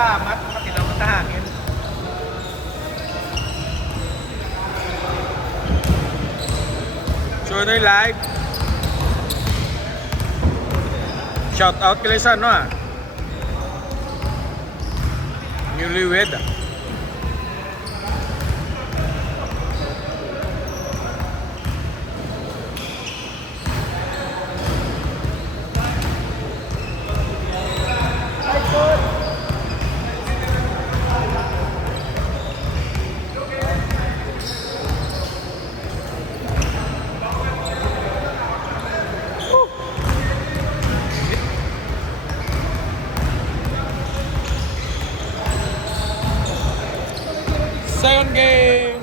Salamat, matilaw na hangin. So, ano yung live? Shout out kila sa ano ah. Newlywed ah. Second game.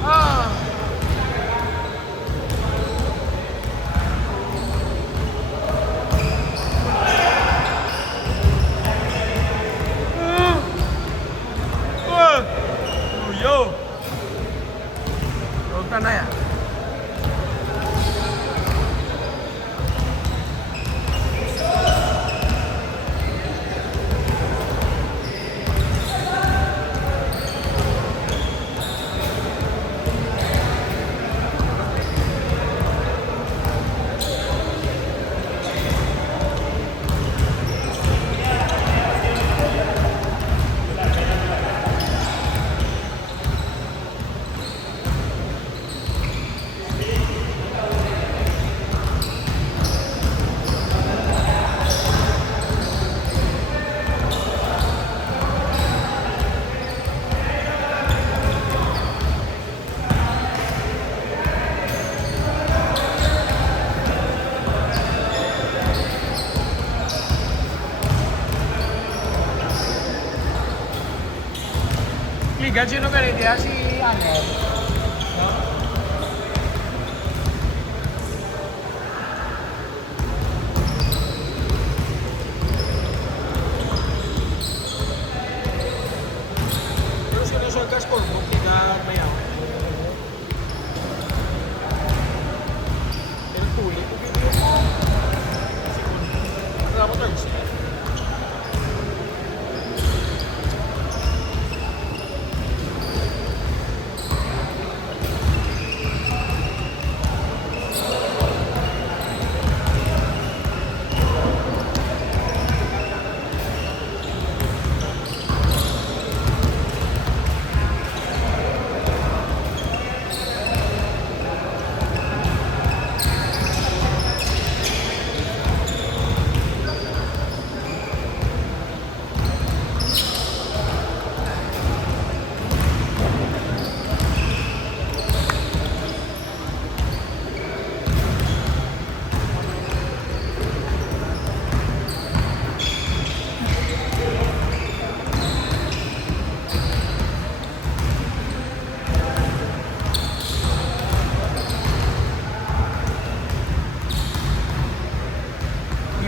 Ah. Yo. Huwag na yan. Liga, sino ka rin? Si Angel. No? Pero sinusunod ka scorebook, liga mayaw. Pero tuloy, pagkakita mo. Ano mo Thursday?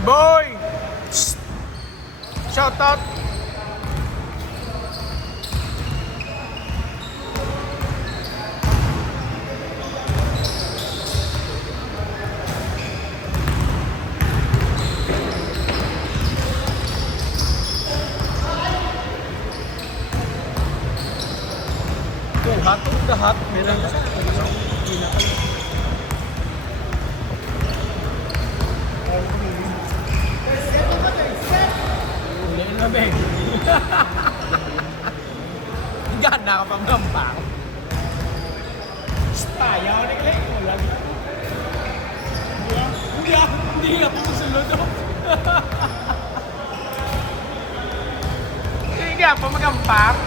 Boy! Shout out! Tuhat o dahat? Meron na sa Beng. Ganda ka pang gampang. Ayaw na kalit mo lang. Hindi na po susunod. Hindi ako magampang.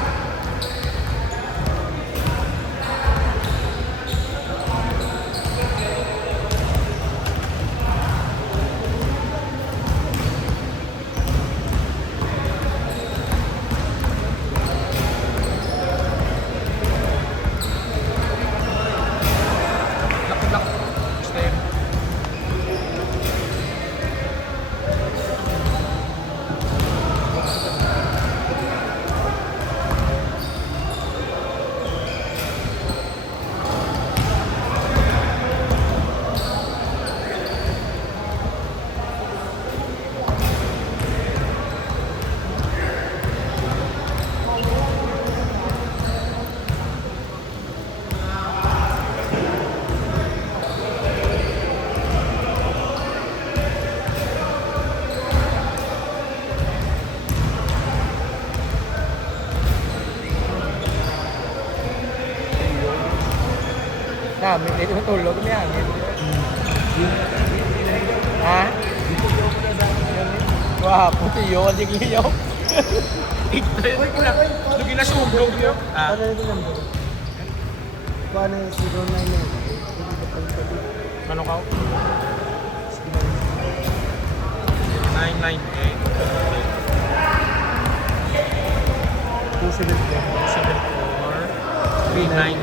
Namin, dito matulog may hangin. Ha? Wapo, tiyo, kasi liyaw. Ito yun. Lagi na sumblog niyo. Ano ito number? Paano yung 098? Ano ka? 998 274 39.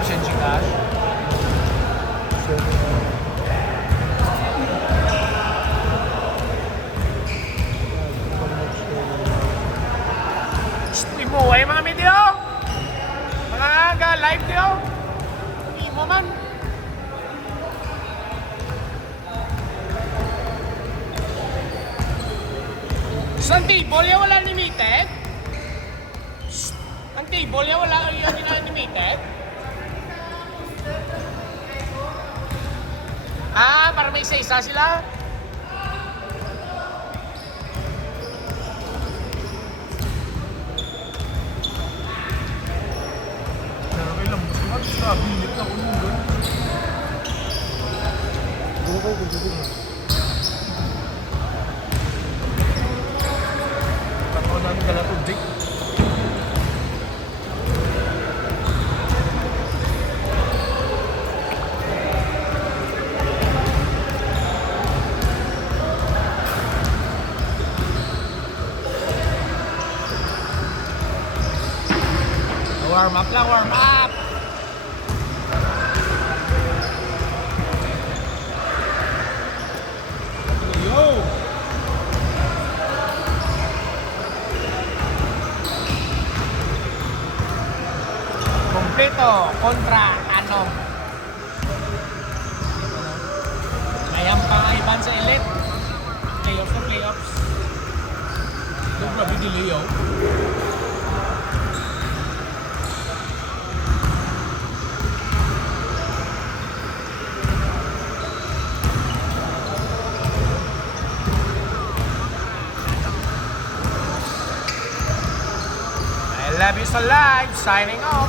Send cash. Imo ay mga video. Mga live video. Imo man. Ang table yan wala limited? Ang table yan wala limited? Ah, para may isa-isa sila? Pero may lambos ko nga, sabi bilit ako nung doon. Ano kayo gugutin mo? Tapos namin dala tubig. Warm up lang, warm up! Yo! Kompleto kontra ano? Ayan pa nga iban sa elite. Playoffs na playoffs. Ito grabe delay oh. Love you so live, signing off.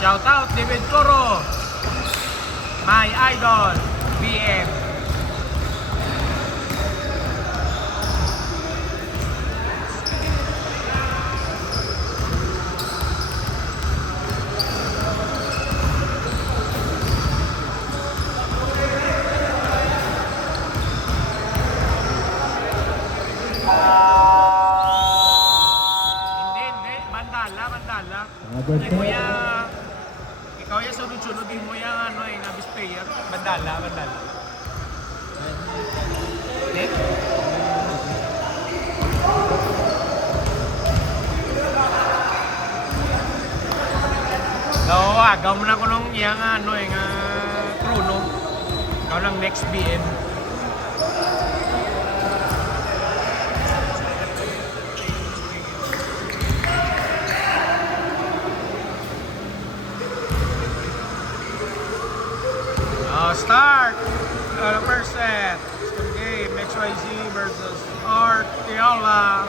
Shout out David Coro, my idol, BM. Hindi, bandala. Hindi mo yan, ikaw yung sunod-sunod, hindi mo yan ano eh, nabis player. Bandala. Hindi? Oo, agaw mo na ko nung yung ano eh, nga Chrono. Ikaw lang next BM. Start! First set. Good game. XYZ versus Arteola.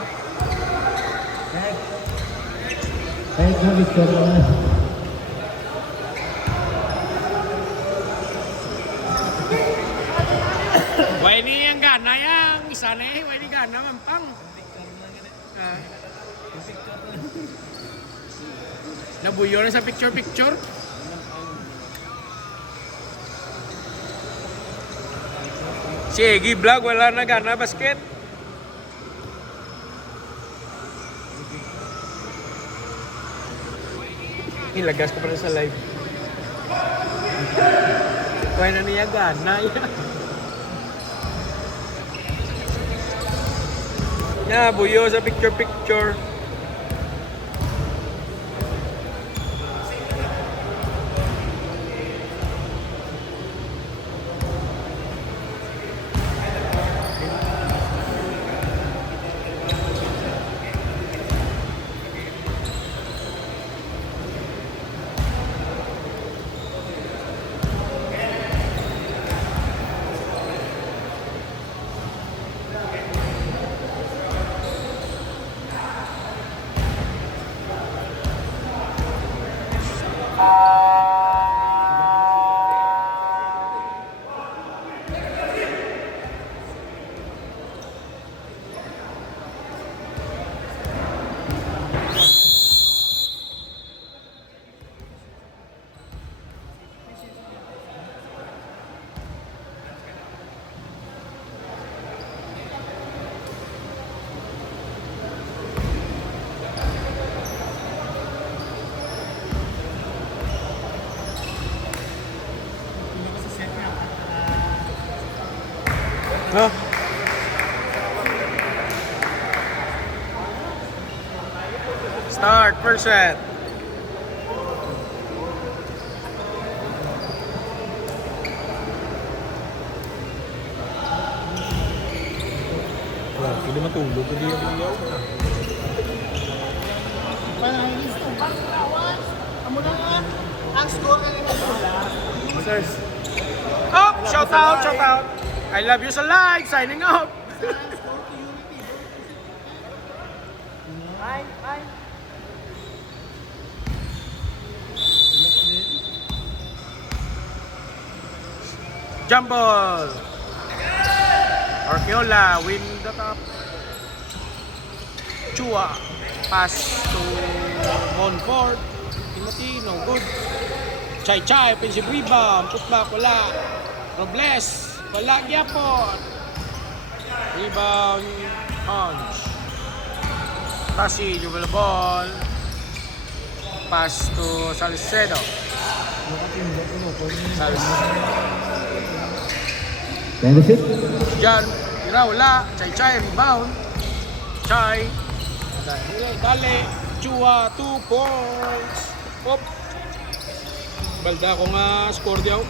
Why ni yang gana yang isa na eh. Why ni gana mampang. Nabuyo na sa picture. Sige, vlog, wala na gana basket. Ilagas ko pa rin sa live. Kaya na niya gana yan. Buyo sa picture. Huh? Start, first set. Wah, hindi matulog. Hindi yung liyaw. Panangis to. Amo na nga. Ang score ka nila. Sirs. Oh, shout out, shout out. I love you sa live. Signing out. Ay. Jump ball. Orquiola win the top. Chua pass to Monfort. Timothy, no good. Chai Chai, offensive rebound. Putback, wala. Robles, wala gyapon. Rebound, Punch. Tasi, dribble ball. Pass to Salcedo. Salcedo. Diyan, tira, wala. Chai Chai, rebound. Chai. Dali. Chua, 2 points. Op. Balda ko nga score diyaw.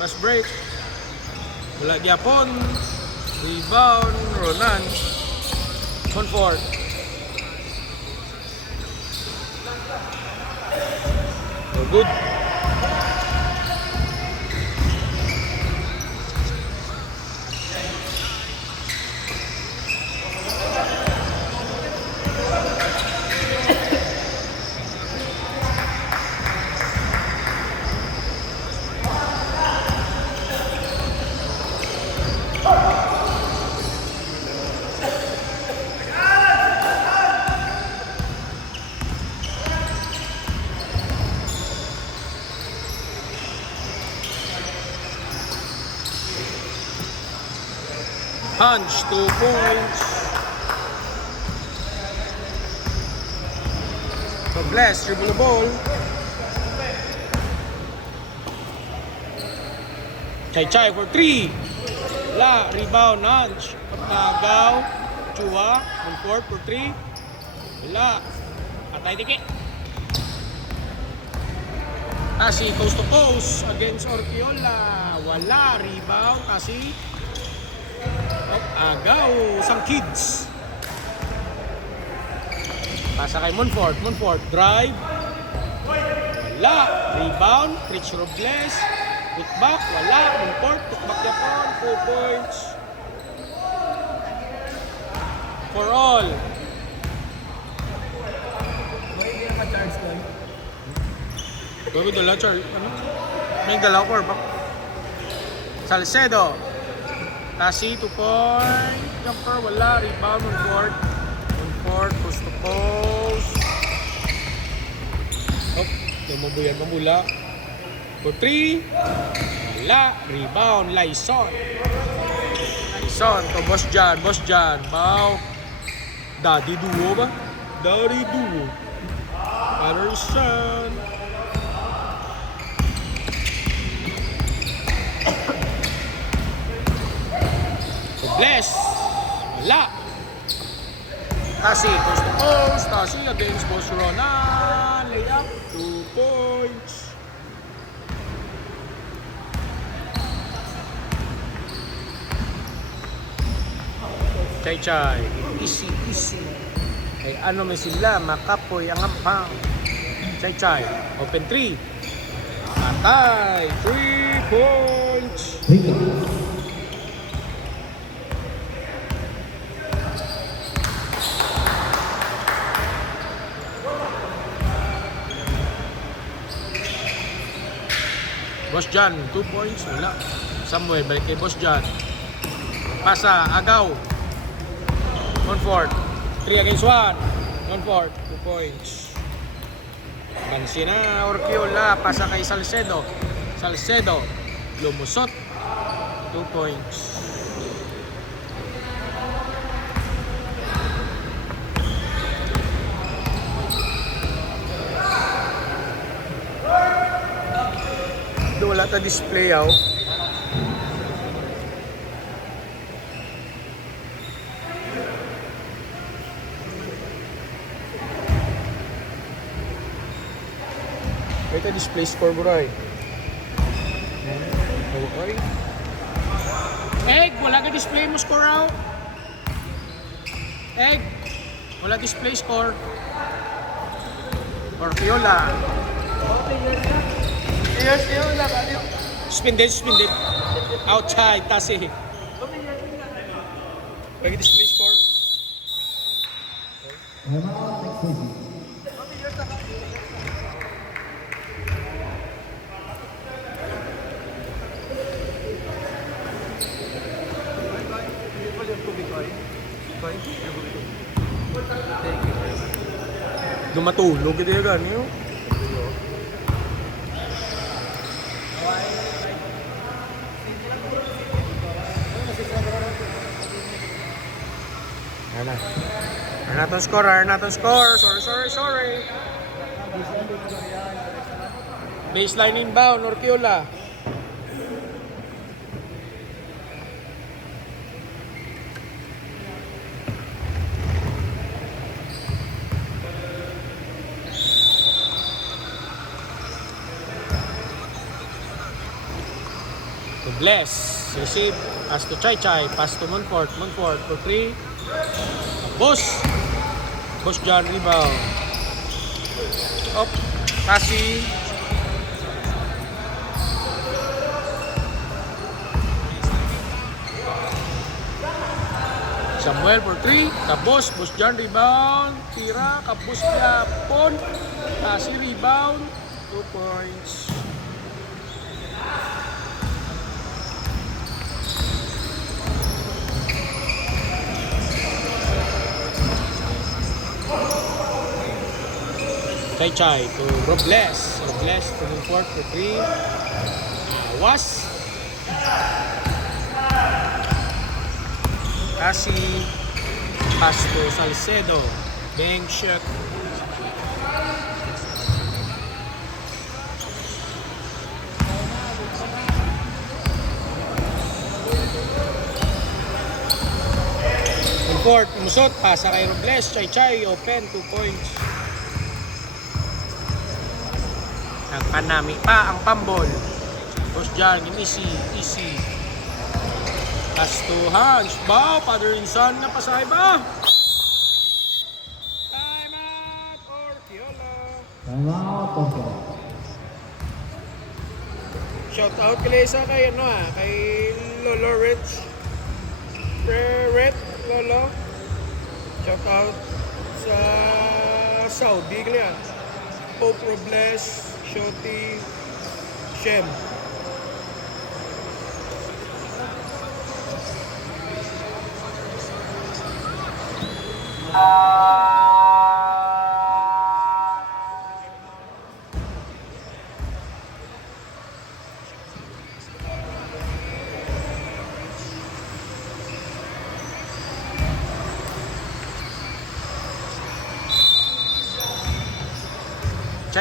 Fast break. Wala gyapon. Rebound, Ronan. Monfort. Oh, good. Punch, 2 points. Robles, dribble the ball. Chai Chai for 3. La, rebound, Hunch. Pagkagaw, Chua, Monfort for 3. Wala. Atay tiki. Tasi, coast to coast against Orquiola. Wala, rebound, Tasi. Agaw, sang kids. Pasa kay Monfort. Monfort, drive. Wala. Rebound. Rich Robles. Putback. Wala. Monfort. Putback Japon. 4 points. For all. Bago dala, Charles. Ano? May dala ko ba? Salcedo. Tasi, 2 point. Jumper, wala. Rebound, Monfort. Monfort, post to post. Hop, lumabuyan mamula. For 3. Wala. Rebound, Lyson. Lyson, to Boss Jan. Boss Jan, bow. Daddy duo ba? Daddy duo. Patterson. Bless. Wala. Tasi, post to post. Tasi against Boss Ronan. Layup. 2 points. Chai Chai. Easy, easy. Ay ano may sila. Makapoy ang ampang. Chai Chai. Open 3. Matay. 3 points. Boss Jan, 2 points, wala. Samuel, balik kay Boss Jan. Pasa, Agaw. Monfort, 3 against 1. Monfort, 2 points. Bansina, Orquiola, pasa kay Salcedo. Salcedo, lumusot. 2 points. Wala ta display ka display score bro ay. Okay. Egg, wala ka display mo score out. Egg, wala display score. Orfiola. Suspended. Outside, tasi. Lagi display score. Dumatulog ito yung ganyo. Ayan natin score. Sorry. Baseline inbound, Orquiola. To Bless, receive, pass to Chai, pass to Montfort for 3. Boss John, rebound. Up, passing. Samuel for 3, Boss John, rebound. Tira, Boss Yapon, passing, rebound, 2 points. Chai to Robles to Montfort for 3. Was Kasi pass to Salcedo, bank shot. Montfort, umusot, pasa kay Robles, Chai open, 2 points. Nagpanami pa ang pambol. Boss John, easy. Pass to Hans. Wow, father and son na pasay ba? Time out, Orquiola. Shout out kay Lolo Rich. Red Lolo. Shout out sa Saudi kaya. Pope Robles, Shoti, Shem.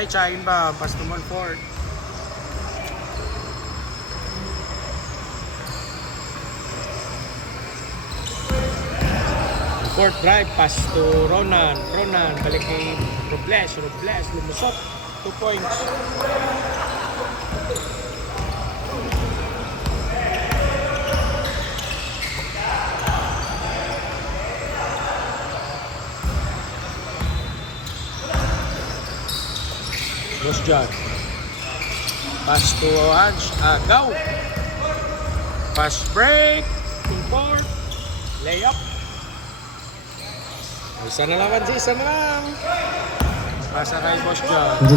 Chai ba? Pass to Montfort. Montfort drive, pass to Ronan, balik kay Robles, lumusot, 2 points. Boss John. Pass to Hans. Agaw. Pass break. Montfort. Layup. Isa na lang. Pasa kay Boss John.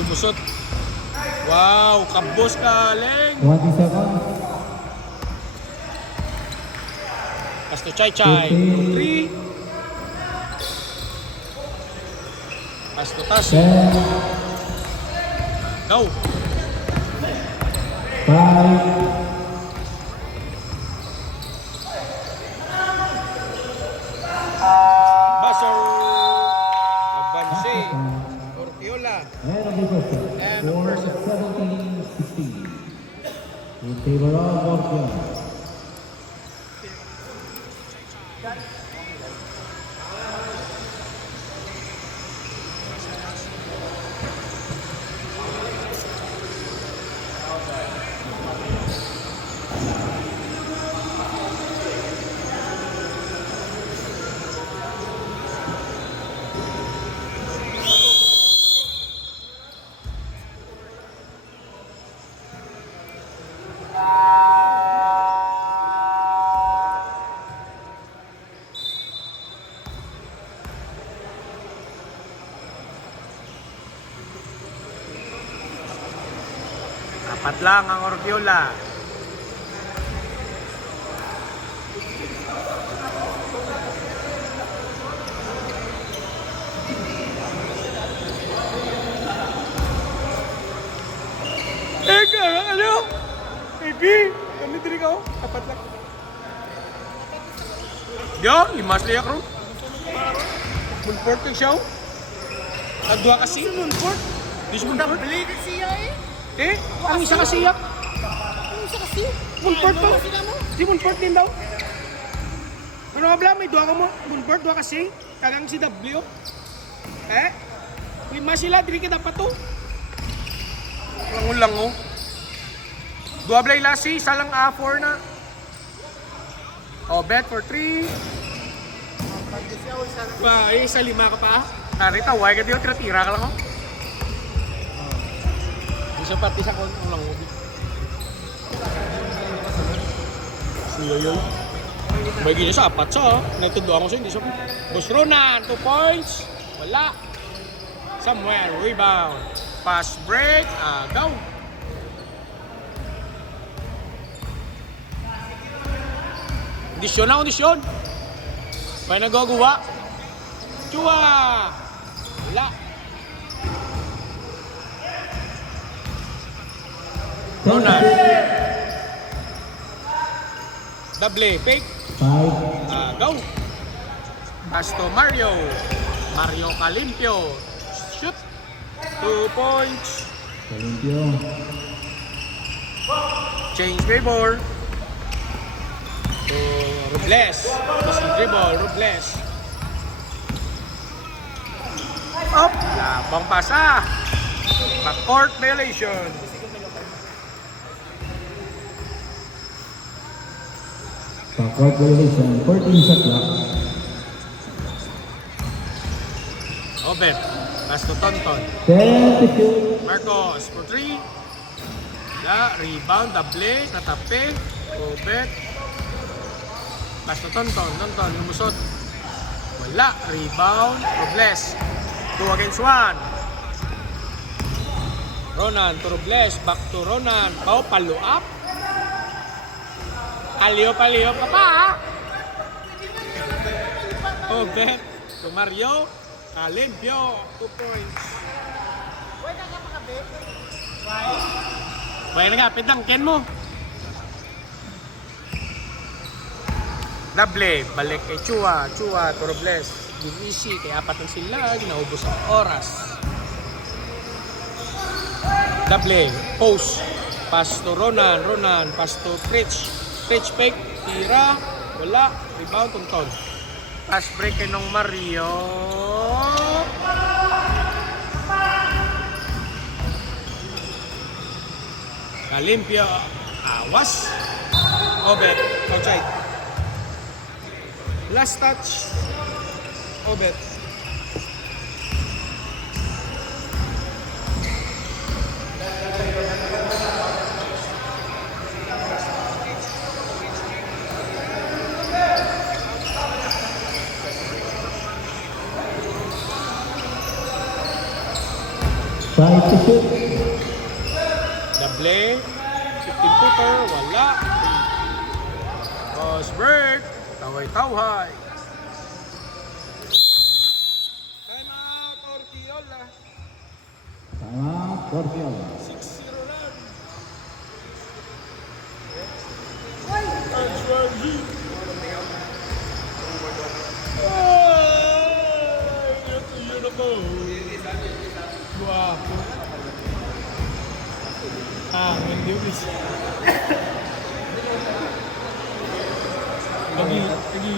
Lumusot. Wow, kabos galing. Pass to Chai. 3. Pass to Tasi. Go. Buzzer. Abanse. Orquiola. And a person. 17-16. In favor of Orquiola. Apat lang ang Orgiola. Ano? Egi, kami diri ka oh. Apat lang. Yo, limas liyak ro. Moonport kang siya oh. Nagduha kasi. Moonport? Di siya Moonport? Bili ka siya eh. Eh, ang isa kasi yak. Ano sa kasi? Moonport to. Ano sila mo? Di Moonport din daw. Ano nga bala, may duha ka mo. Moonport, duha kasi. Kagang si W. Eh? Lima sila, dili ka dapat to. Lang oh. Dua blay lasi, isa lang A4 na. Oh, bet for 3. Ba, isa lima ka pa. Narita, why ka diyo, tira ka lang oh. Isa pati sa kon lang oh. Siyoyoy. Bagi niya sa apat sa, nagtunduan ko siya, hindi siya. Boss Ronan, 2 points. Wala. Somewhere, rebound. Pass break, go. Kondisyon. May nagagawa. Chua! Wala. Ronan. Double, fake. 5. Go. Pass to Mario. Mario Calimpio. Shoot. 2 points. Olimpio. Change dribble. To Robles. Kasi dribble, Robles. Up. Labang pasa. Backcourt violation. Backward violation. 14 shot clock. Oben. Pass to Tonton. 10 to shoot. Marcos for 3. Rebound, double, natape. Oben. Pass to Tonton, lumusot. Wala, rebound, Robles. 2 against 1. Ronan to Robles, back to Ronan. Pau, palo up. Paliyo ka pa ha. Oben to Mario. Calimpio, 2 points. Pwede ka makabit. Pwede nga, pitangkin mo. Double, balik kay Chua to Robles. Easy, kaya apat lang sila, ginaubos ang oras. Double, post. Pass to Ronan, pass to Fritz fake, tira, wala, rebound, Tonton. Pass break kay nung Mario. Calimpio, awas. Obet, outside. Last touch. Obet. Five to shoot. Double. 15-footer, wala. Cross break. Taway-tawhay. Time out, Orgiola. Tama, Scorpio. 6-0 lang. Ansuagi. Ito yun ako. Guwapo. Hindi ko bisa. Lagi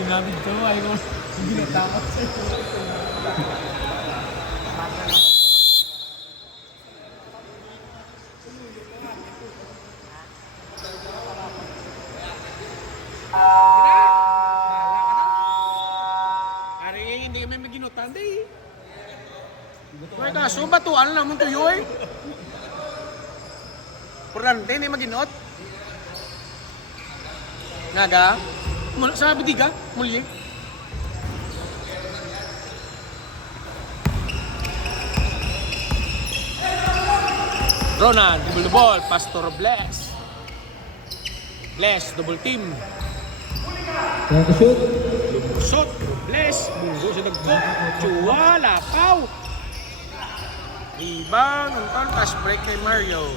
namin to, ay ko. Hindi natakot sa'yo. Ari, hindi kami maginutan day. May kaso, batuan lang mong tuyo eh. Purante, hindi maginot. Naga, sabi di ka, muli. Ronan, dribble the ball, pass to Robles. Robles, double team. Time to shoot. Lumusot, Robles, munggo sa dagpo. Chua, lapaw. Rebound, Anton, pass break kay Mario.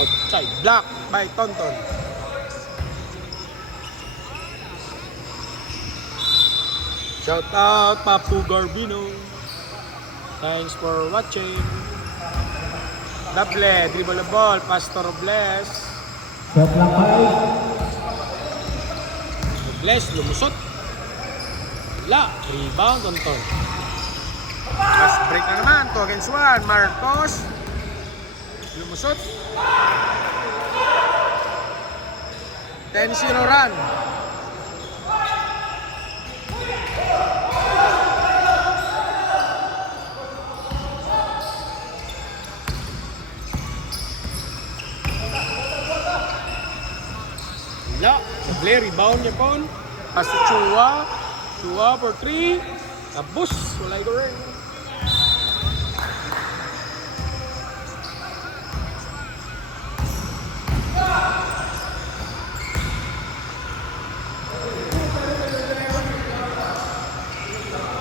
Outside, block by Tonton. Shout out Papu Garbino. Thanks for watching. Double, dribble the ball, pass to Robles. Shot lang 5. Robles, lumusot. Wala, rebound Tonton. Pass break na naman, 2 against 1. Marcos. Lumusot. 10-0 run. Wala. Double rebound niya po. Pass to Chua. Chua for 3. Tabus. Wala ito rin.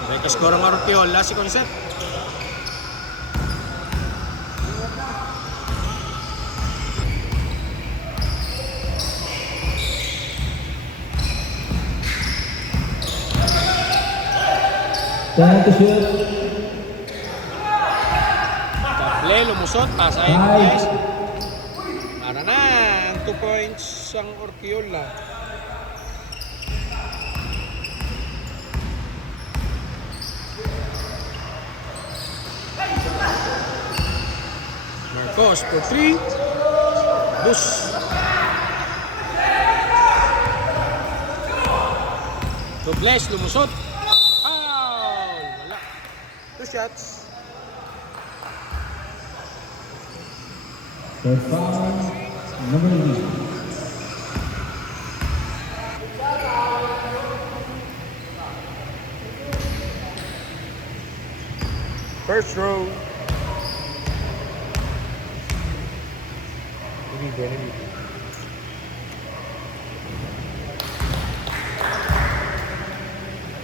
May kaskoro nga Rutiola si Concept. Time to shoot. Double, lumusot, pasayang guys. Para na, ang 2 points ang Ortiola. Marcos for 3. Bus. Robles, lumusot. Foul! Wala. 2 shots. Third foul. Number 8. First row.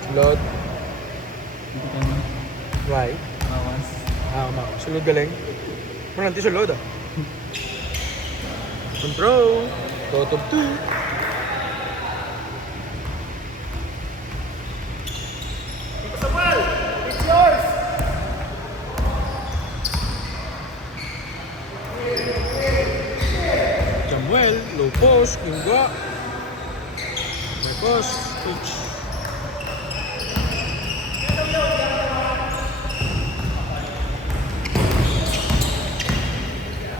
Sulod. Why? Bawas. Mawas. Sulod galing. Pero nanti sulod Control. Top 2. Samuel, it's yours. Samuel, low post, Inga. Marcos, pitch.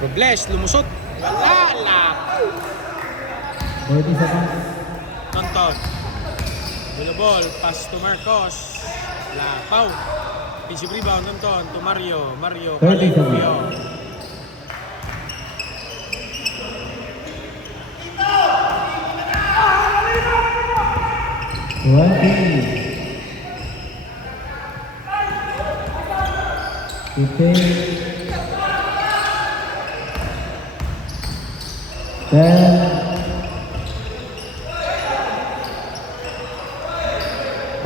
Robles, lumusot. Wala. 30 seconds. Tonton. With the ball, pass to Marcos. Lapaw. Pinsip rebound, Tonton to Mario. Mario, 30 seconds. Calipio. 20. 15. 10. 5.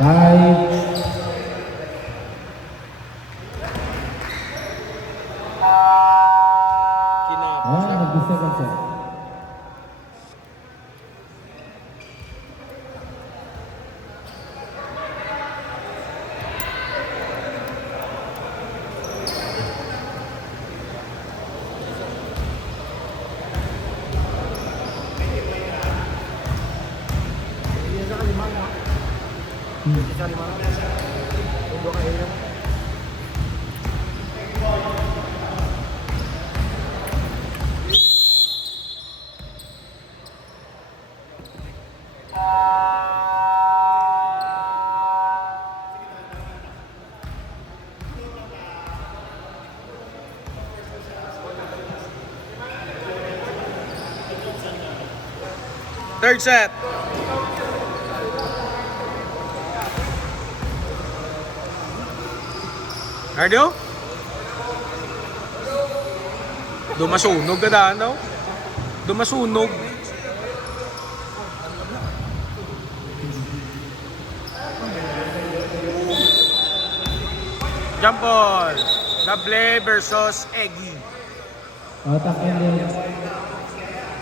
Kinapos. Nag-isa ka sa. Third set. Cardio? Dumasunog ka daan daw. Dumasunog. Jump ball. Dable versus Eggy. Attack ended.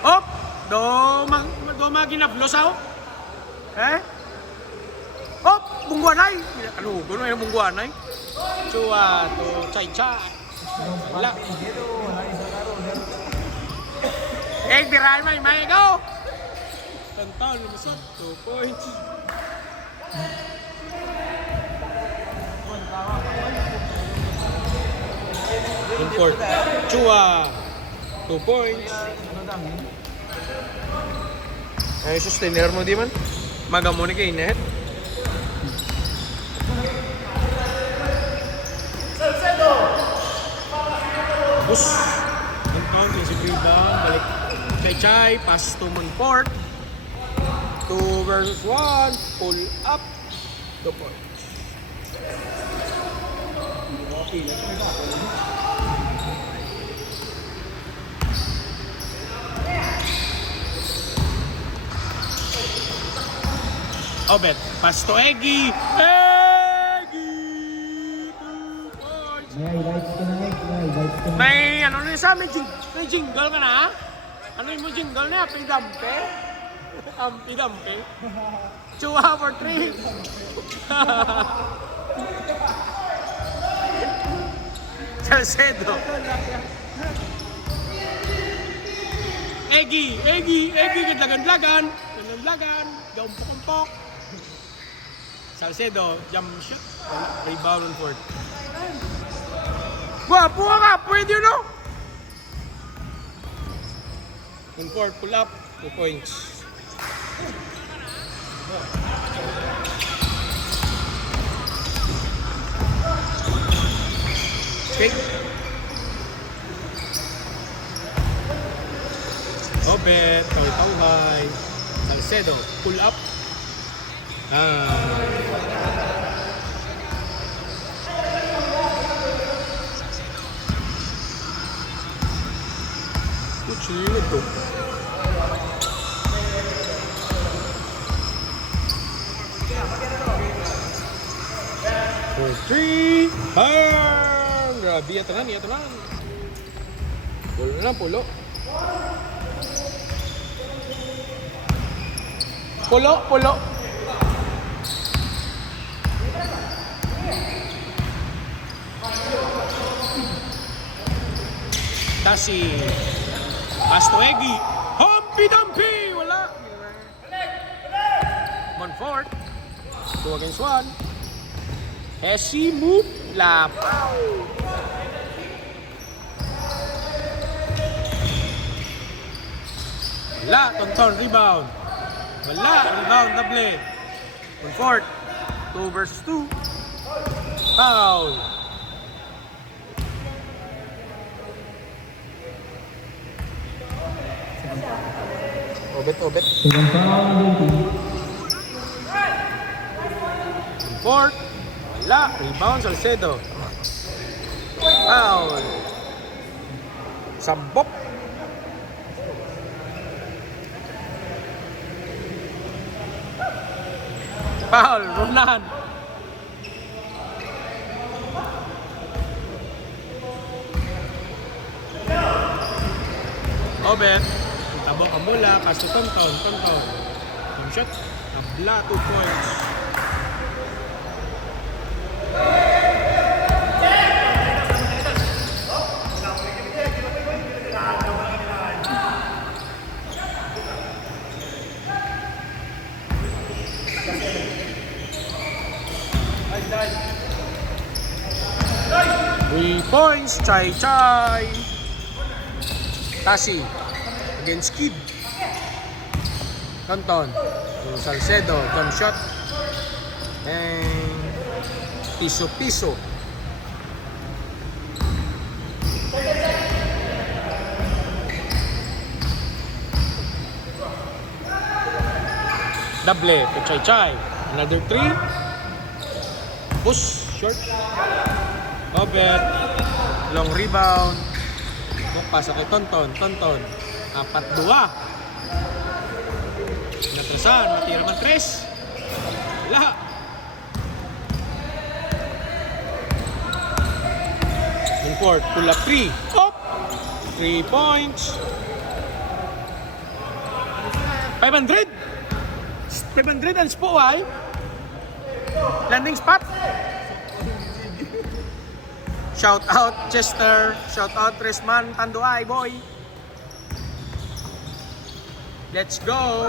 Op! Do maginaplos ako. Eh? Op! Bungguanay! Ano? Gano'n yung bungguanay? Chua to chay-chay. Wala. Biral may go! Tantan, lumusot. 2 points. In court. Chua. 2 points. Ay, sustainer mo di man. Magamo ni kay net. Bus. Ang count yung si Rebound. Balik. Chay-chay. Pass to Monfort. 2 versus 1. Pull up. 2 points. Obet, pass to Eggy! Eggy! 2 points! May highlights ka na, Egg. May highlights ka na. May ano na sa may jingle ka na? Ano yung jingle na? Pidampe? Pidampe? Chua for 3! Salcedo! Eggy! Gandlagan! Gaumpok-umpok! Salcedo, jump shot. Rebound on court. Guwapo ka! Pwede yun, no? On court, pull up. 2 points. Okay. Obet, Tawhay. Salcedo, pull up. Kuchilin ito. For 3. Bang! Grabe, yatanan. Pulo na lang, pulo. Pulo. Tasi. Pass to Eggy. Humpy-dumpy! Wala. Monfort. 2 against 1. Hesi move. Lapaw. Wala. Tonton. Rebound. Wala. Rebound. Double. Monfort. 2 versus 2. Foul. Obet. Second foul, Lindy. Monfort. Wala. Rebound. Salcedo. Foul. Sambok. Foul. Ronan. Obet. Tabok ang bola. Pass to Tonton. One shot. Tabla. 2 points. Three points, Chay. Tasi against Kid. Tonton to Salcedo, jump shot. And piso. Double to Chai Chai. Another 3. Push. Short. Obet. Long rebound. Pasa kay Tonton. Tonton. 4-2. Natrasan. Matira man 3. Wala. Import. Pull up 3. Up. 3 points. 500. 500 ang spo ay. Landing spot. Shout out Chester. Shout out Tresman Tanduay boy. Let's go.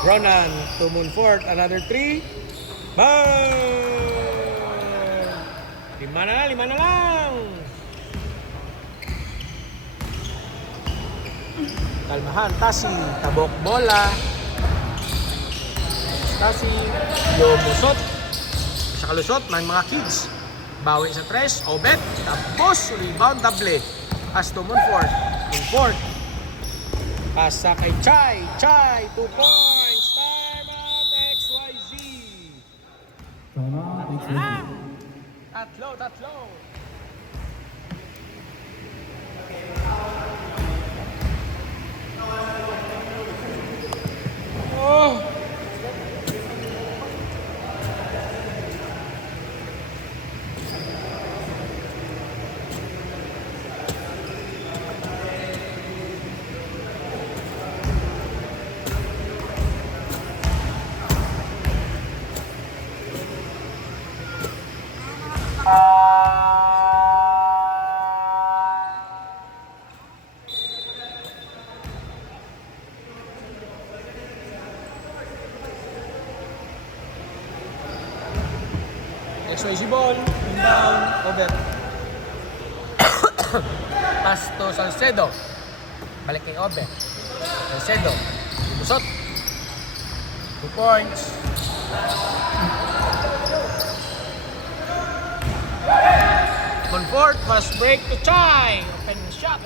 Ronan to Moonfort. Another 3. Bang! 5 na lang. Kalmahan, Tasi, tabok bola. Tasi, lumusot. Sa kalusot, may mga kids. Bawi sa 3, Obet, tapos rebound, double. Pass to Moonfort. Moonfort. Pasa kay Chai. Chai, 2 points. Time out, XYZ. Timeout, XYZ. Tatlo. Oh. XYZ ball, inbound, Obet. Pass to Salcedo. Balik kay Obet. Salcedo, busot. 2 points. Moonfort, fast break to Chai. Open shot.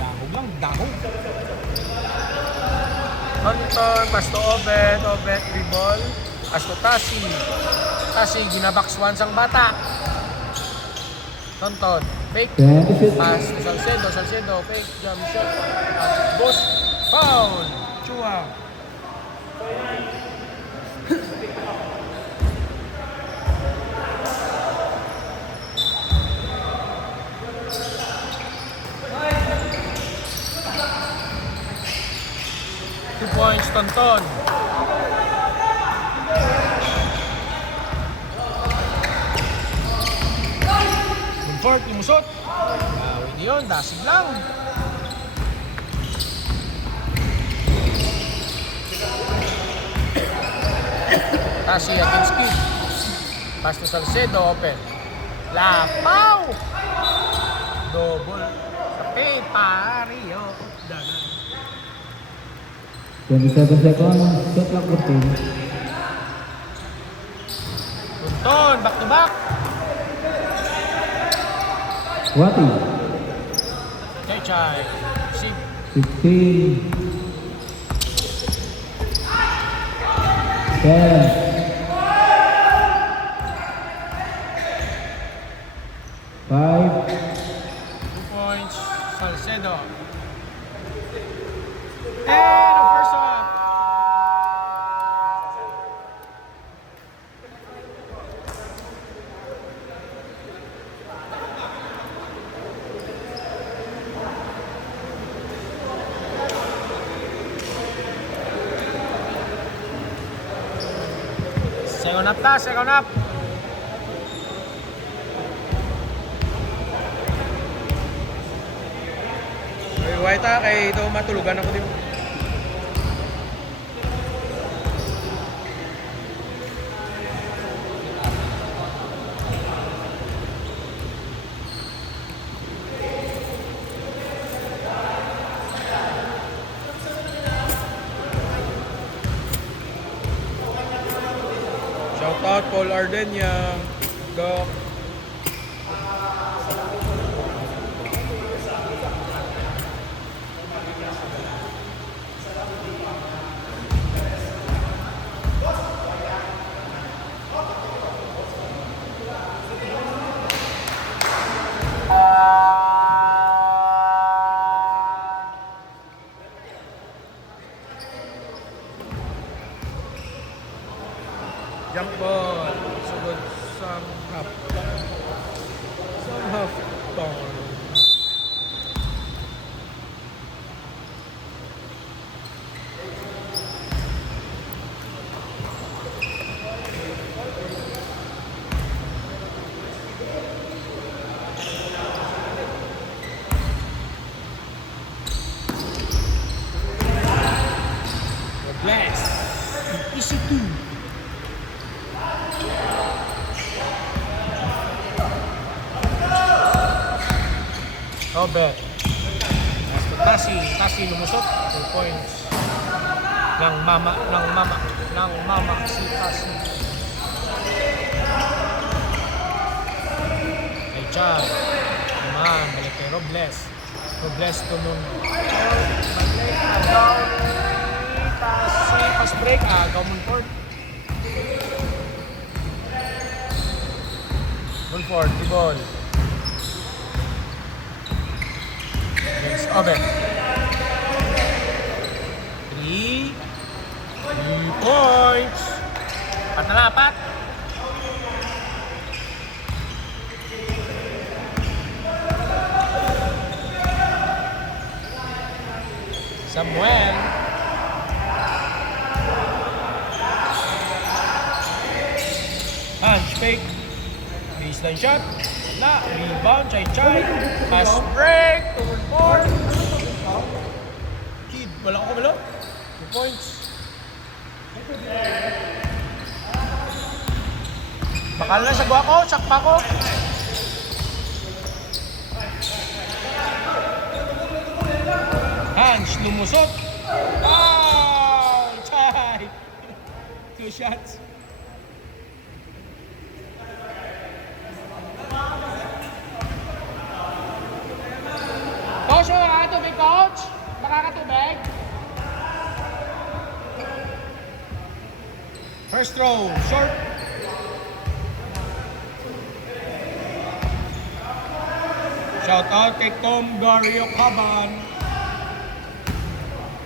Dahog lang, dahog. Tonton, pass to Obet. Obet, dribble. Pass to Tasi. Tasi, ginabox 1 sang bata. Tonton, fake. Pass to Salcedo. Salcedo, fake, jump shot. Boost, foul. Chua. Two points, Tonton. Moonfort, lumusot. Gawin yun, dasig lang. Tasi against Kid. Pass to Salcedo, open. Lapaw! Double. Kapit, pario. Danan. 27 seconds, shot clock 14. Tonton, back to back. Wati, Chai. Sig. 16. 10. 5. 2 points, Salcedo. And the first one. Second up. White kay ito matulugan ako din. Shout out Paul Ardenya. Doc. Jump ball. Sugod sa half. Sa half turn. Bless. Easy two. Robert. Tasi lumusot. 2 points. Ng mama si Tasi. Ay Chad. Naman, balik kay Robles. Robles tunong. Balik down. Tasi, pass break. Gaumon Ford. Fulford, di ball. Yes, Obet. 3 points. 4 na 4. Samuel. Punch fake. Baseline shot. Na, rebound, Chay. Pass break. 2-4. Kid, wala ko kabalo. 2 points. Bakal na sa guwa ko, sakpa ko. Hans, lumusot. Chay. 2 shots. Coach, makakatubig, coach? Makakatubig? First throw, short. Shout out kay Tom Gario Caban.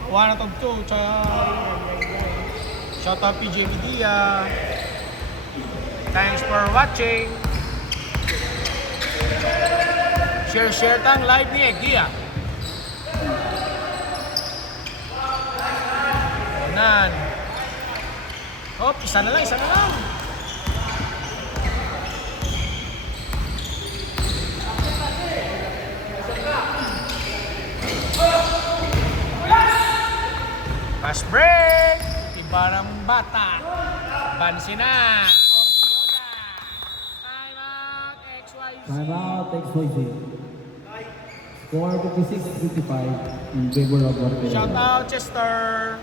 1 out of 2. Shout out PJ Media. Thanks for watching. Share tang live ni Egia. Nan. Hop, isa na lang. Pass break. Iba ng bata. Bansi na. Ortiola. Time out, XYZ. Time out, XYZ. Score 56-55 in favor of Ortega. Shout out, Chester.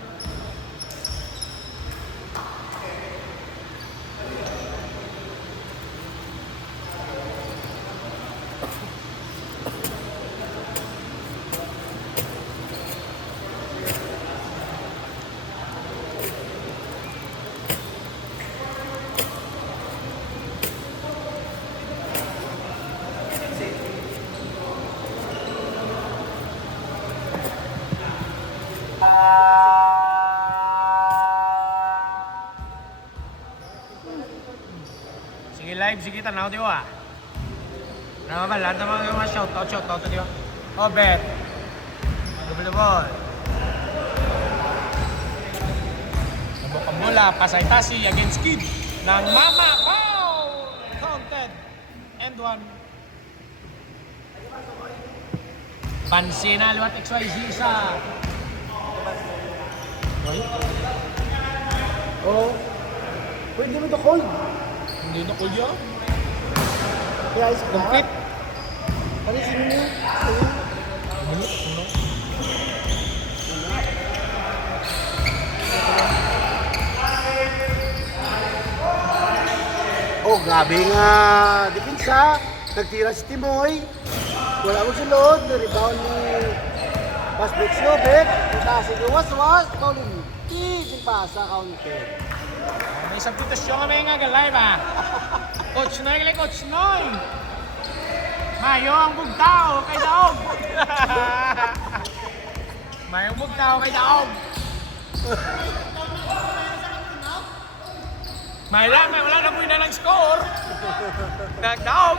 Sige live, sige tanaw di ba? Nakabalan naman yung mga shoutout di ba? Obet. Double ball. Nabukang bola, pasay Tasi against Kid ng Mama. Wow! Counted. And 1. Pansin na liwat XYZ sa. Oh. Pwede mo ito cold. Hindi na cool yun. Kaya ice ka. Complete. Palisin mo. Oh, grabe nga. Depensa. Nagtira si Timoy. Wala mo sulod. Rebound ni pass break si Obet. Kasi was. Pauling. Yung pasa counter. May substitution kami nga live Coach Noy, Coach Noy. Mayo ang bugtao kay Daog. Mayo ang bugtao kay Daog. Wala na po na ng score. Nag-down.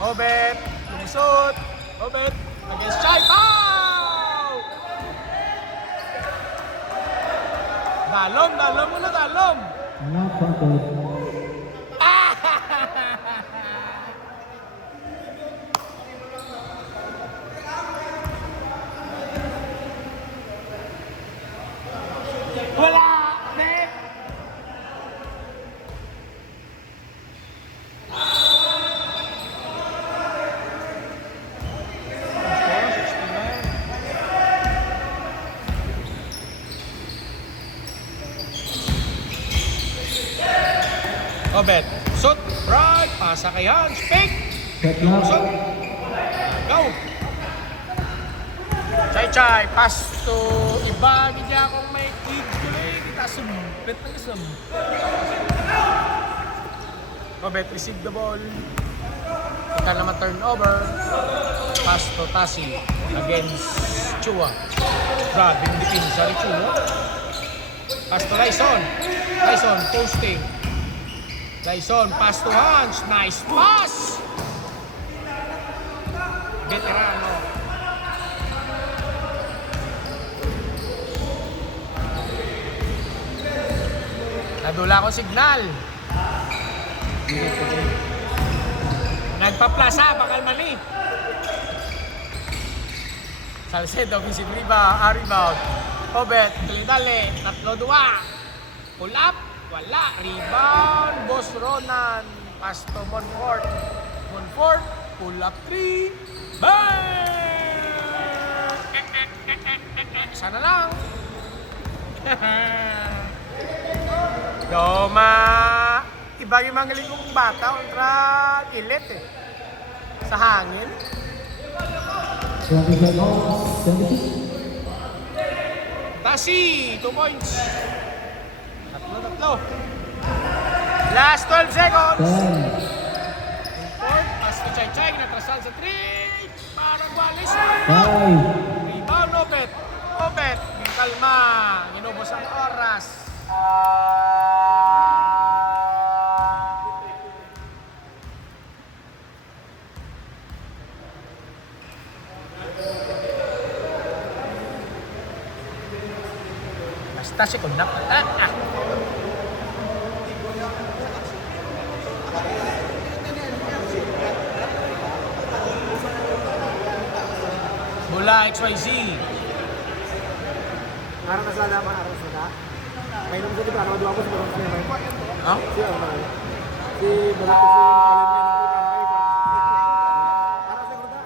Obet, lumusot. Obet, against Chai. Pow! Dalom muna, dalom. Not counted. Wala! Net! Obet, shoot, right, pasa kay Hans, pick, Set shoot, up. go! Chay, pass to iba, hindi akong may kid, kita sumpit ng isang. Obet, receive the ball. Ika naman turnover. Pass to Tasi against Chua. Grabe yung depensa ni Chua. Pass to Lyson. Lyson, posting. Lyson, pass to Hans. Nice pass! Veterano. Nadula ko signal. Nagpa-plus bakal mali. Salcedo, offensive rebound. Obet, dali-dali, 3-2. Pull up, wala. Rebound, Boss Ronan. Pass to Monfort. Pull up 3. Bang! Sana lang. Doma. Iba yung mga ligong bata kontra ilit eh. Sa hangin. 20 seconds. 76. Tasi, 2 points. Tatlo. Last 12 seconds. 10. Import, pass to Chay, natrasal sa 3. Parang walis. 5. Rebound, Obet. Yung kalma. Inubos ang oras. Basta si Kundak. Bola XYZ. Araw na sana, araw na sana. May naman sa diba, nakadua ko sa barang siya. Ha? Si ano na si barang si Araw sa gruda.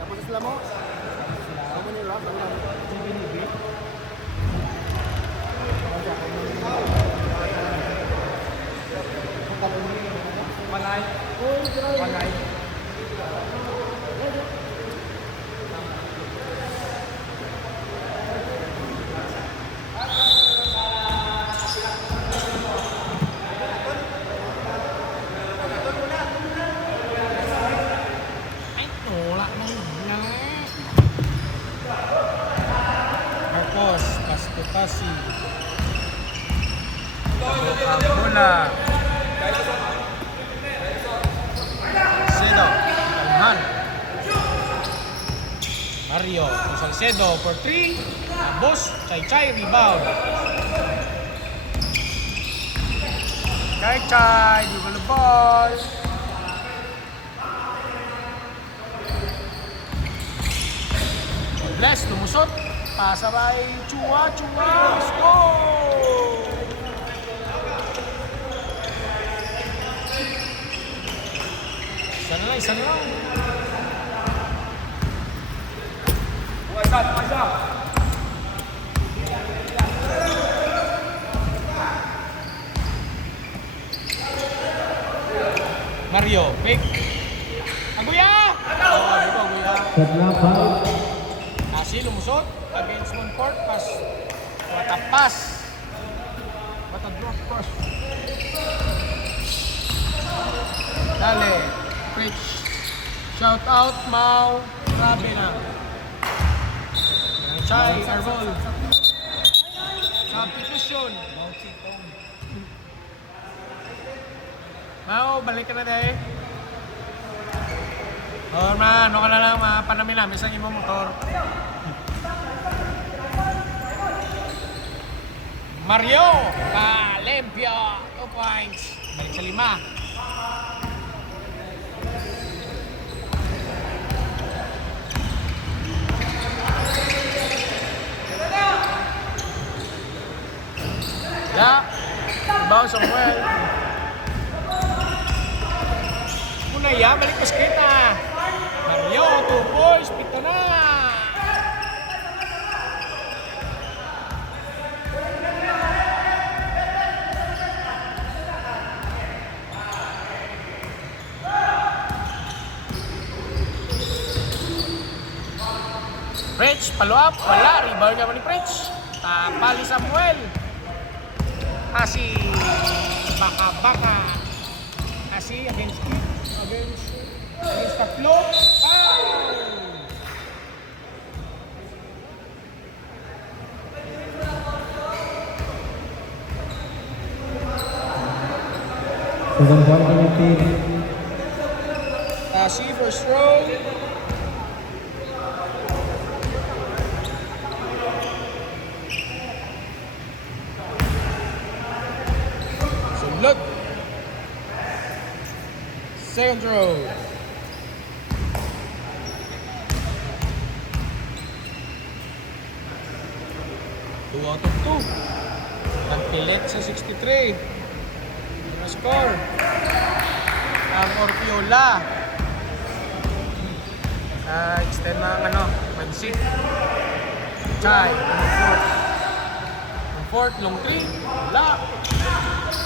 Tapos sila mo. Ako nila, ako nila. Walay. Ay, tolak na yun. Marcos, Pastutasi. Bola. Salcedo, Kalman. Mario, Salcedo for 3. Boss, Chay, rebound. Chay, dribble the ball. Bless, lumusot. Pasabay, Chua, score! Isa na lang. Mario, pick. Aguya! Aguya. Set na 5. Kasi lumusot against Monfort. Pass. What a pass. What a drop pass. Dale. Preach. Shout out, Mau. Grabe na. Chai, Arbol. Substitution. Mau, balik ka na dahil. Ano ka na lang, panamin namin sa imong motor. Mario Calempio, 2 points. Balik sa 5. Ya, rebound Samuel. Muna ya, balik pas kita. Mario, 2 points, pito na. French, follow up, wala, rebound naman ni French. Tapali Samuel. Asi, baka. Asi against the flow. Foul! Second point committed. Asi, first row. Sulot. Second row. Two out of 2. Nagpilit sa 63. Ano score? Orpiola. Extend ng Mansi. Chai. Fourth, long 3. Wala.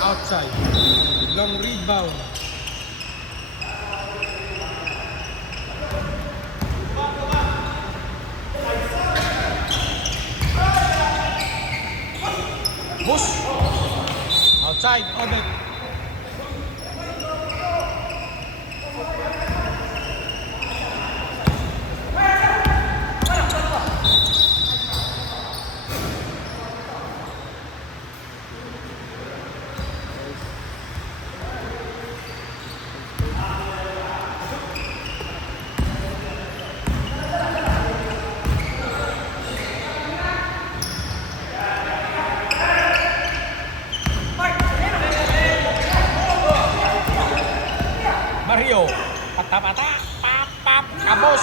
Outside. Long rebound. Bus. Outside. Obet. Mario, pata-pata, pap, kabos.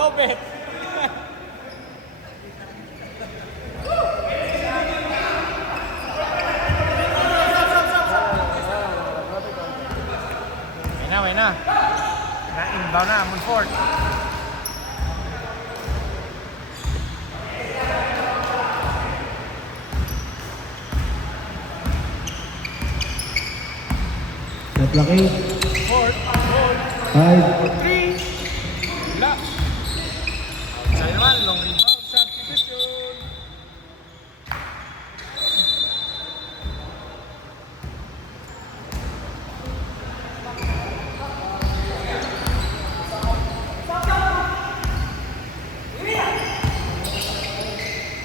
Lobet. May na. Na-inbound na, Monfort. Set clock 8. Fort, 5. 3. Wala. Outside naman, long rebound, substitution.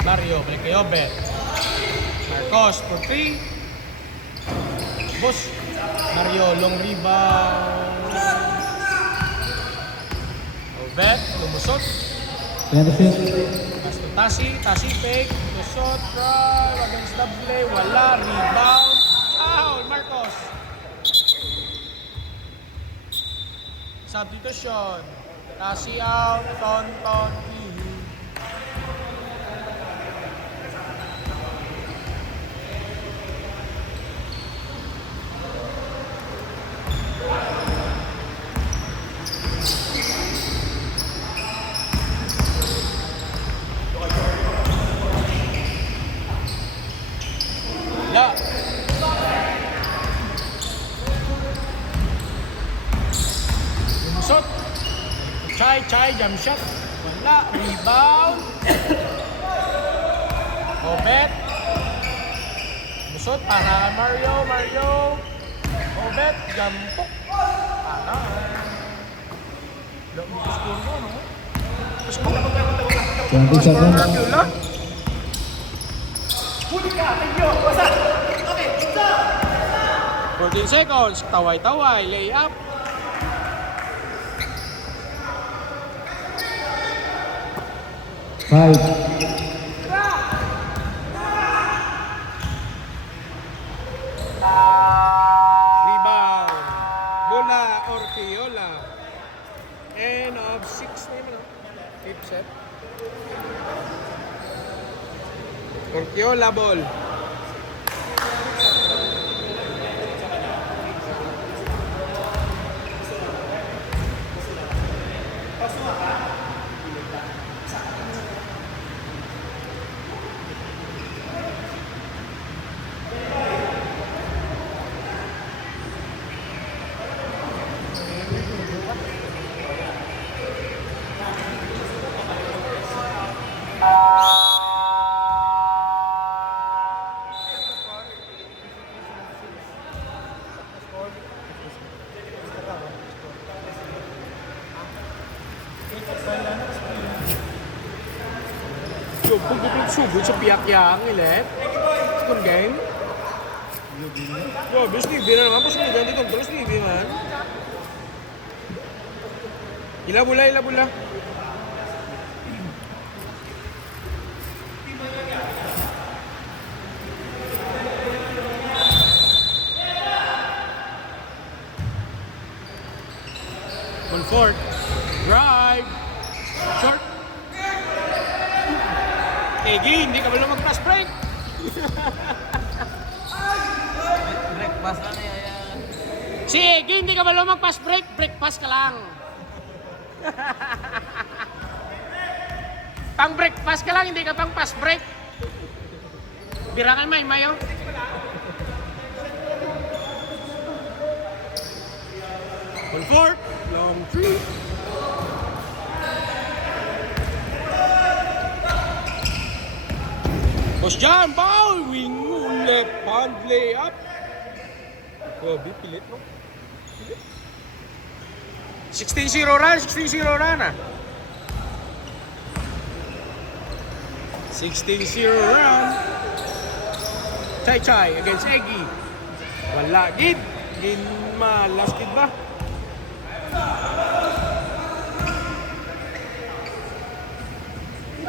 Mario, balik kayo, Bet. Marcos for 3. Bus. Mario, long rebound. Bet, lumusot. 26. Pass to Tasi fake. Lumusot, drive against the play. Wala, rebound. Foul, Marcos. Substitution. Tasi out, Tonton, Ihi. Wala. Lumusot. Chai, jump shot. Wala. Rebound. Obet. Lumusot para Mario. Obet. Jampok. Para. Score mo, no? Let's go. 20 seconds. Dracula. 14 seconds. Taway-taway. Lay up. Five, Rebound. Bola Ortiola. End of 6 na yun. 5th set. Ortiola ball. Sugod sa piyak-yang ilet. Second game. Yo, bis TV na naman. Pas mo ganti itong terus TV man. Ila bula. On fourth. Drive. Short. Egi, hindi ka ba lang mag-pass break? Breakfast na niya yan. Si Egi, hindi ka ba lang mag-pass break? Breakfast ka lang. Pang breakfast ka lang, hindi ka pang pass break. Birangan may mayo. On fourth. Long three. Boss John, bow! Wing left hand lay up. Grabe, pilit no? 16-0 run, 16-0 run ah. 16-0 run. Chai against Eggy. Wala, gid. Gin malas, gid ba?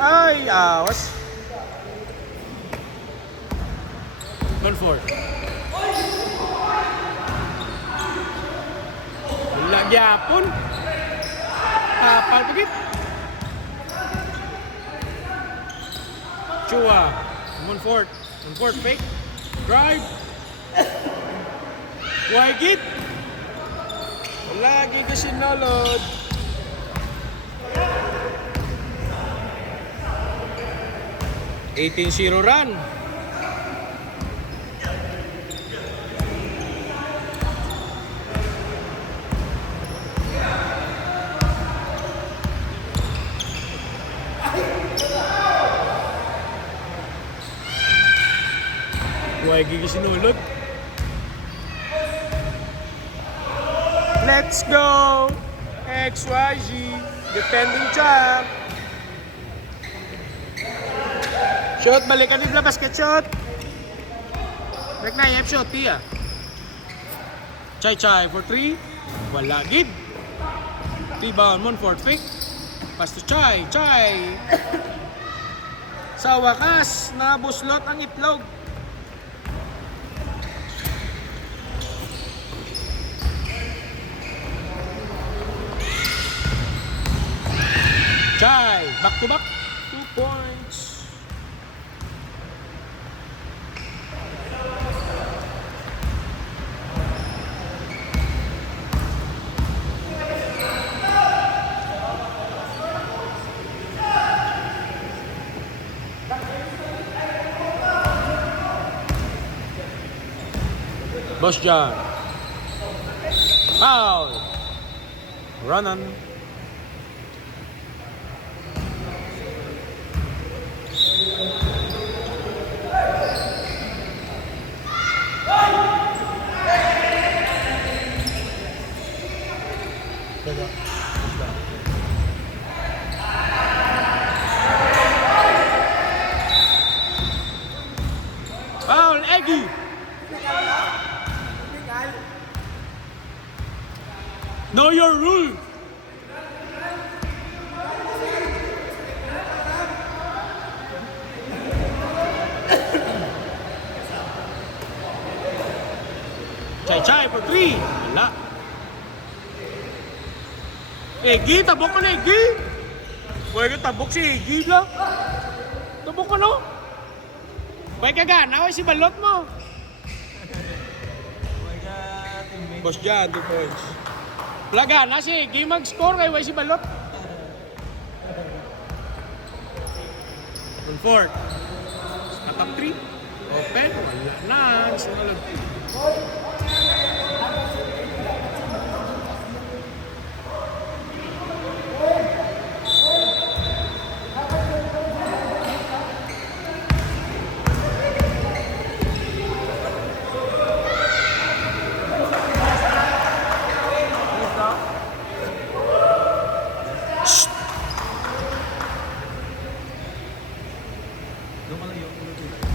Ay, awas. Run for. Wala gyapon. Kapal pigit. Chua. 1-4. 1-4 fake. Drive. Wagit. Lagi kasi nolod. $18-0 run. Huwag gigisinulod. Let's go! XYZ, defending champ. Shot, balikan din na basket shot. Break na, F shot, Tia. Chai for 3. Wala gid. Rebound, Monfort fake. Pass to Chai. Sa wakas, nabuslot ang itlog. Chai, back to back, 2 points. Boss John. Foul. Run on. Know your rule. Chay for 3. Wala. Egi, tabok ka na Egi. Huwag ka tabok si Egi lang. Tabok ka no? Huwag ka gana, huwag si balot mo. Boss dyan, 2 points. Wala gana si Egi mag-score kay huwag si balot. 1-4. Atap 3. Open. Wala na. Gusto na lang.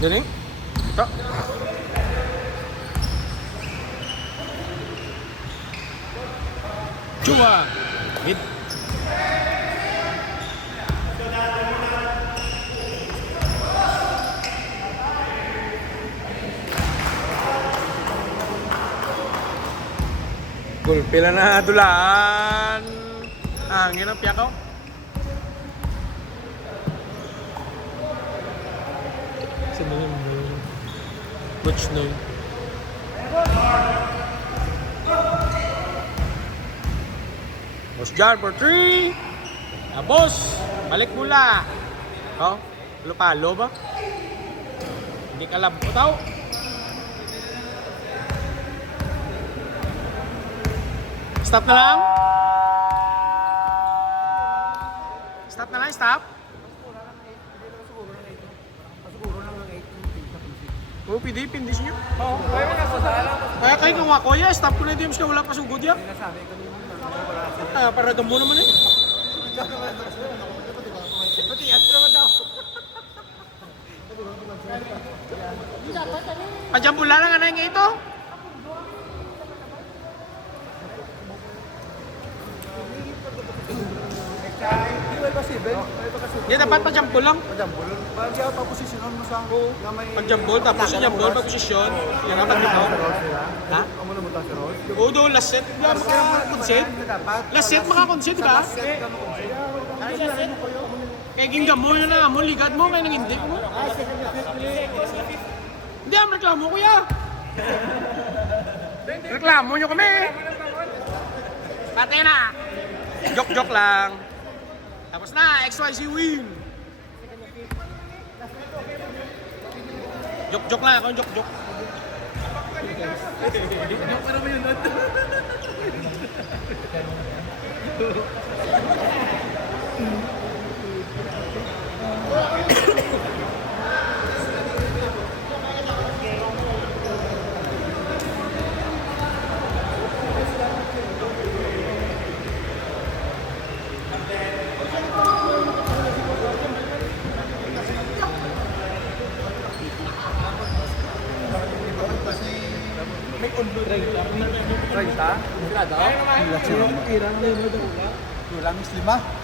Jadi, ito. Cuma, mid. Gulpila na dulaan. Angin ang piyakaw. Which name? Boss John for 3. Boss, balik mula. Oh, palo ba? Hindi ka labo tao. Stop na lang. Stop na lang, stop. Oh, pindi siya. Oo. Kaya kayo kung ako ya, stop ko na yung siya, wala pa sugod ya. Para gamo naman eh. Pajam pula lang anay nga ito. Dia dapat pajampol lang. Pajampol. Pag siya paposisyonan mo sa ako na may... Pajampol, tapos siya jambol, pagposisyon. Yan naman dito. Ha? Amo na mo ta si Rod. Oo, do, last set. Maka-concede. Last set maka-concede ka? Kaya ginggam mo yun na, mo ligad mo, kaya nang hindi mo. Hindi, ang reklamo kuya. Reklamo nyo kami. Pati na. Joke lang. Tapos na, XYZ win. Joke lang ako, joke. Joke ka naman yun doon. Kurang is 5.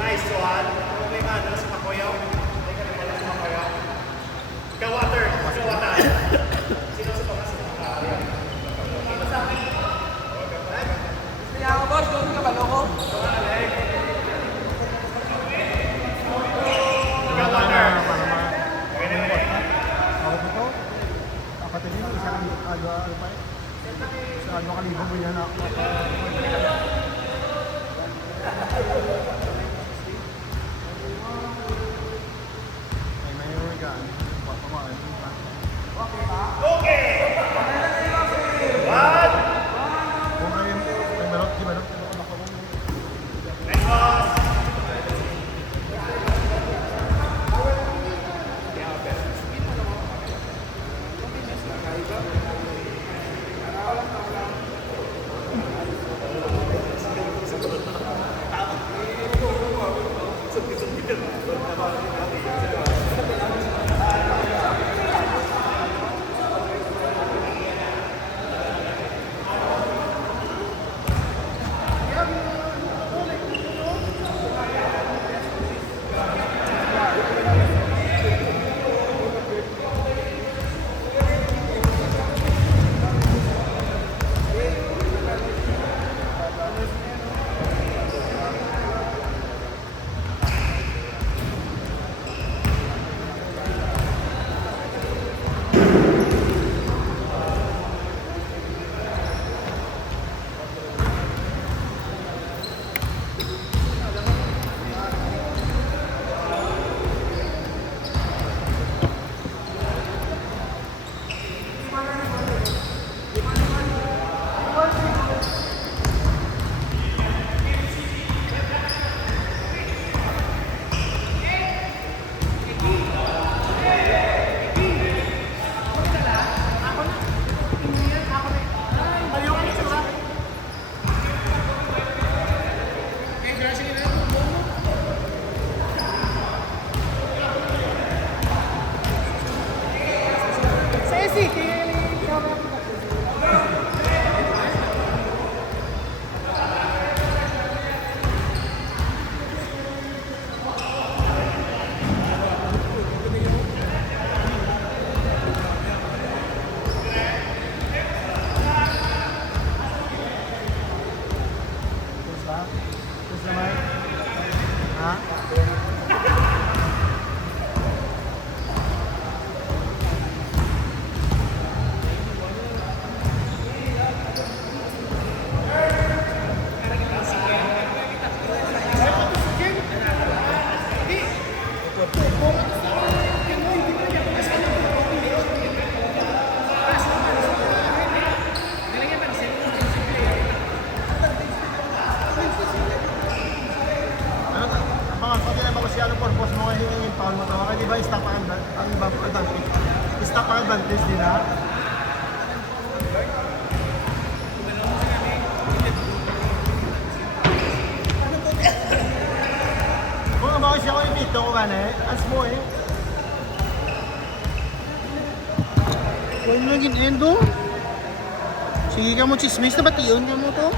Nice, Johan. Okay nga, dala sa Makoyaw. Kawater. Kawater. Sino sa pagkas? Kaya ako, boss, doon ka ba, loko? Kawater. Kapatid nyo, isang ano pa eh. Sa ano kalibo mo yan ako. Ay, may organ. Papamaan. Okay! One! Kung kayo, may balot, di balot. Next boss! Terus naman. Ha? Purpose mo ngayon yung foul mo to. Kaya di ba stop advantage? Stop advantage din ha? Kung ang bakit siya ko yung dito ko ba na eh? As mo eh. Kung naging endo? Sige ka mo chismis na bation ka mo to.